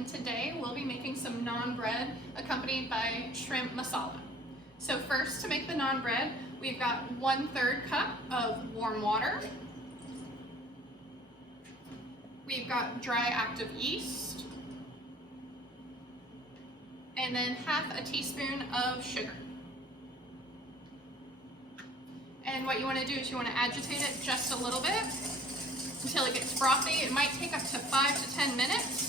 and today we'll be making some naan bread accompanied by shrimp masala. So first, to make the naan bread, we've got 1/3 cup of warm water. We've got dry active yeast, and then 1/2 teaspoon of sugar. And what you want to do is you want to agitate it just a little bit until it gets frothy. It might take up to 5 to 10 minutes.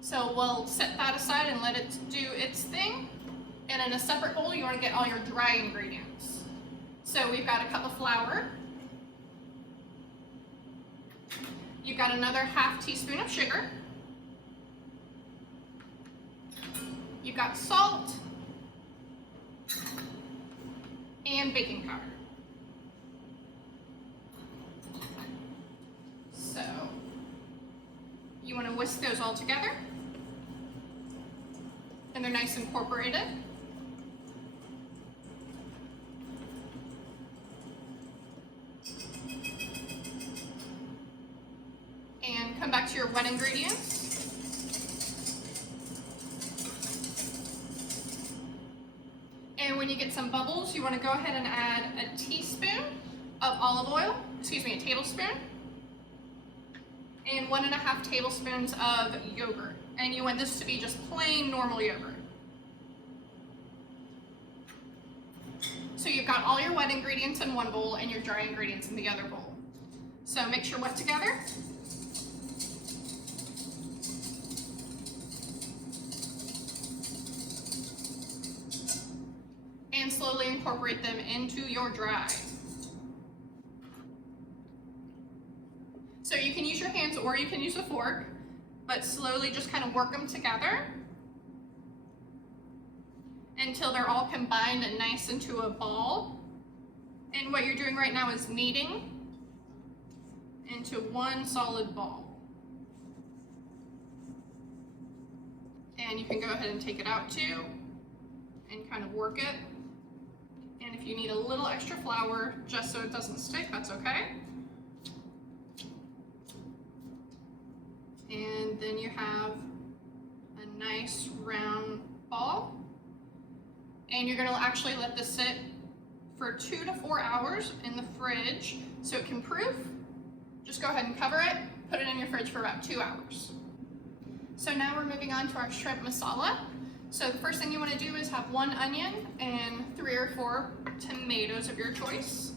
So we'll set that aside and let it do its thing. And in a separate bowl, you want to get all your dry ingredients. So we've got a cup of flour. You've got another 1/2 teaspoon of sugar. You've got salt and baking powder. So you want to whisk those all together, and they're nice and incorporated. And come back to your wet ingredients. And when you get some bubbles, you want to go ahead and add a teaspoon of olive oil, a tablespoon, and 1.5 tablespoons of yogurt. And you want this to be just plain normal yogurt. So you've got all your wet ingredients in one bowl and your dry ingredients in the other bowl. So mix your wet together. And slowly incorporate them into your dry. So you can use your hands or you can use a fork, but slowly just kind of work them together until they're all combined and nice into a ball. And what you're doing right now is kneading into one solid ball. And you can go ahead and take it out too and kind of work it. And if you need a little extra flour just so it doesn't stick, that's okay. And then you have a nice round ball. And you're going to actually let this sit for 2 to 4 hours in the fridge so it can proof. Just go ahead and cover it, put it in your fridge for about 2 hours. So now we're moving on to our shrimp masala. So the first thing you want to do is have 1 onion and 3 or 4 tomatoes of your choice.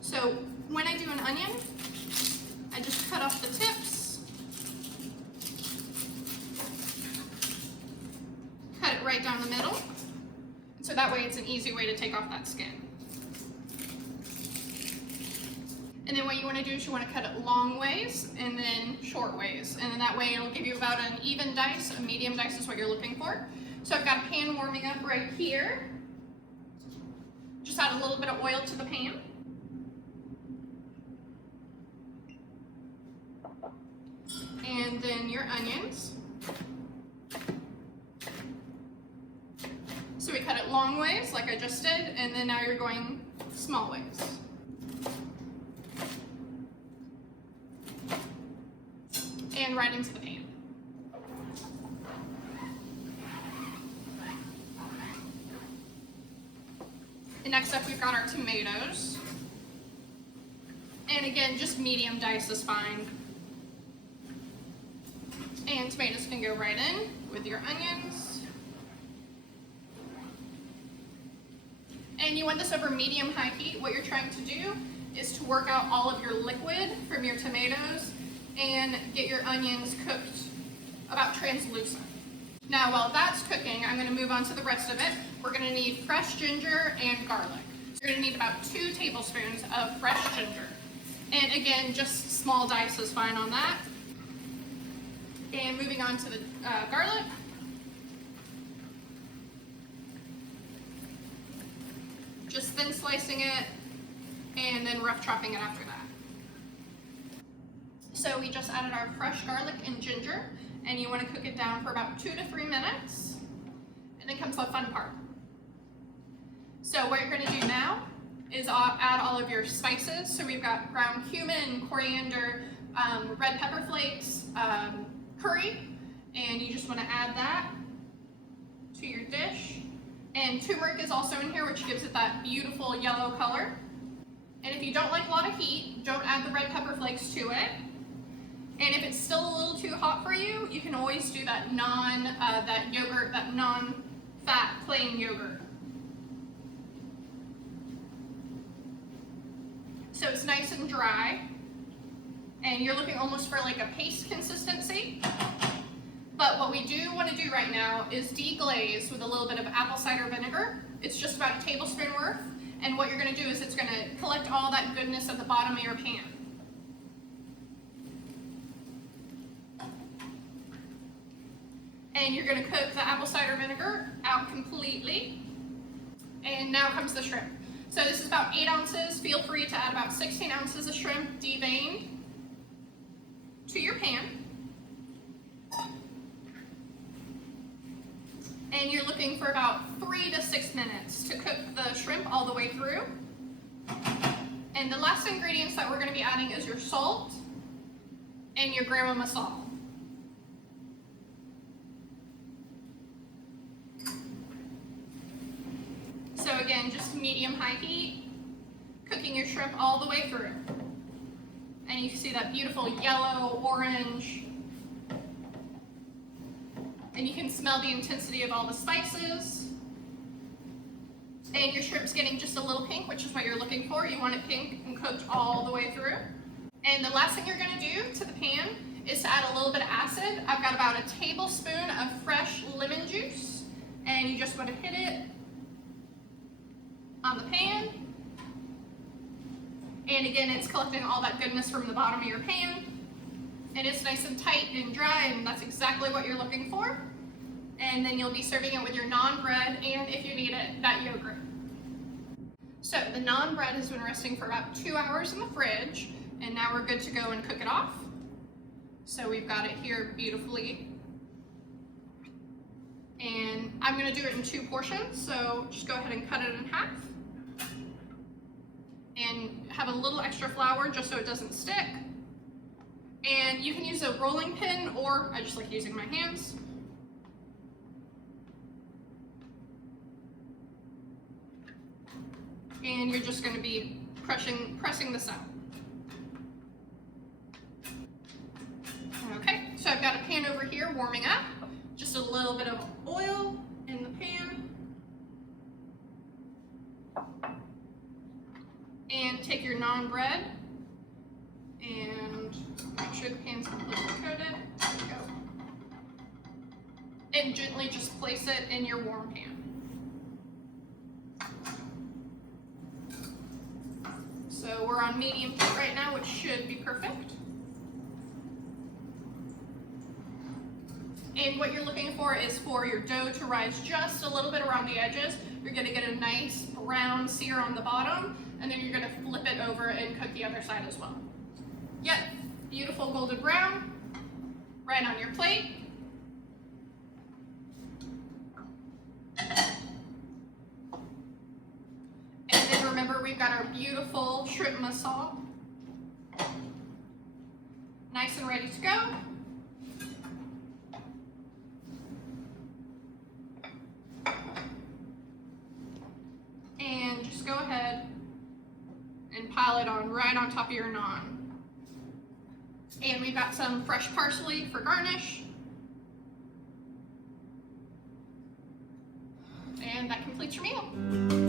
So when I do an onion, I just cut off the tips, cut it right down the middle, so that way it's an easy way to take off that skin. And then what you want to do is you want to cut it long ways and then short ways, and then that way it'll give you about an even dice. A medium dice is what you're looking for. So I've got a pan warming up right here. Just add a little bit of oil to the pan. And then your onions. So we cut it long ways like I just did, and then now you're going small ways. And right into the pan. And next up, we've got our tomatoes. And again, just medium dice is fine. And tomatoes can go right in with your onions. And you want this over medium-high heat. What you're trying to do is to work out all of your liquid from your tomatoes and get your onions cooked about translucent. Now, while that's cooking, I'm going to move on to the rest of it. We're going to need fresh ginger and garlic. So you're going to need about 2 tablespoons of fresh ginger. And again, just small dice is fine on that. And moving on to the garlic. Just thin slicing it and then rough chopping it after that. So we just added our fresh garlic and ginger, and you want to cook it down for about 2 to 3 minutes. And then comes the fun part. So what you're going to do now is add all of your spices. So we've got ground cumin, coriander, red pepper flakes, curry, and you just want to add that to your dish. And turmeric is also in here, which gives it that beautiful yellow color. And if you don't like a lot of heat, don't add the red pepper flakes to it. And if it's still a little too hot for you, you can always do that Naan, that yogurt, that non-fat plain yogurt. So it's nice and dry, and you're looking almost for like a paste consistency. But what we do want to do right now is deglaze with a little bit of apple cider vinegar. It's just about a tablespoon worth. And what you're going to do is it's going to collect all that goodness at the bottom of your pan. And you're going to cook the apple cider vinegar out completely. And now comes the shrimp. So this is about 8 ounces. Feel free to add about 16 ounces of shrimp deveined to your pan. And you're looking for about 3 to 6 minutes to cook the shrimp all the way through. And the last ingredients that we're going to be adding is your salt and your garam masala. So again, just medium-high heat, cooking your shrimp all the way through. And you can see that beautiful yellow, orange, and you can smell the intensity of all the spices. And your shrimp's getting just a little pink, which is what you're looking for. You want it pink and cooked all the way through. And the last thing you're gonna do to the pan is to add a little bit of acid. I've got about a tablespoon of fresh lemon juice, and you just want to hit it on the pan. And again, it's collecting all that goodness from the bottom of your pan. And it's nice and tight and dry, and that's exactly what you're looking for. And then you'll be serving it with your naan bread, and if you need it, that yogurt. So the naan bread has been resting for about 2 hours in the fridge, and now we're good to go and cook it off. So we've got it here beautifully. And I'm gonna do it in 2 portions, so just go ahead and cut it in half. And have a little extra flour just so it doesn't stick. And you can use a rolling pin, or I just like using my hands. And you're just going to be pressing this out. Okay, so I've got a pan over here warming up. Just a little bit of oil in the pan. And take your naan bread and make sure the pan's completely coated. There we go. And gently just place it in your warm pan. So we're on medium heat right now, which should be perfect. And what you're looking for is for your dough to rise just a little bit around the edges. You're gonna get a nice brown sear on the bottom, and then you're gonna flip it over and cook the other side as well. Yep, beautiful golden brown, right on your plate. And then remember, we've got our beautiful shrimp masala, nice and ready to go. And just go ahead and pile it on right on top of your naan. And we've got some fresh parsley for garnish. And that completes your meal.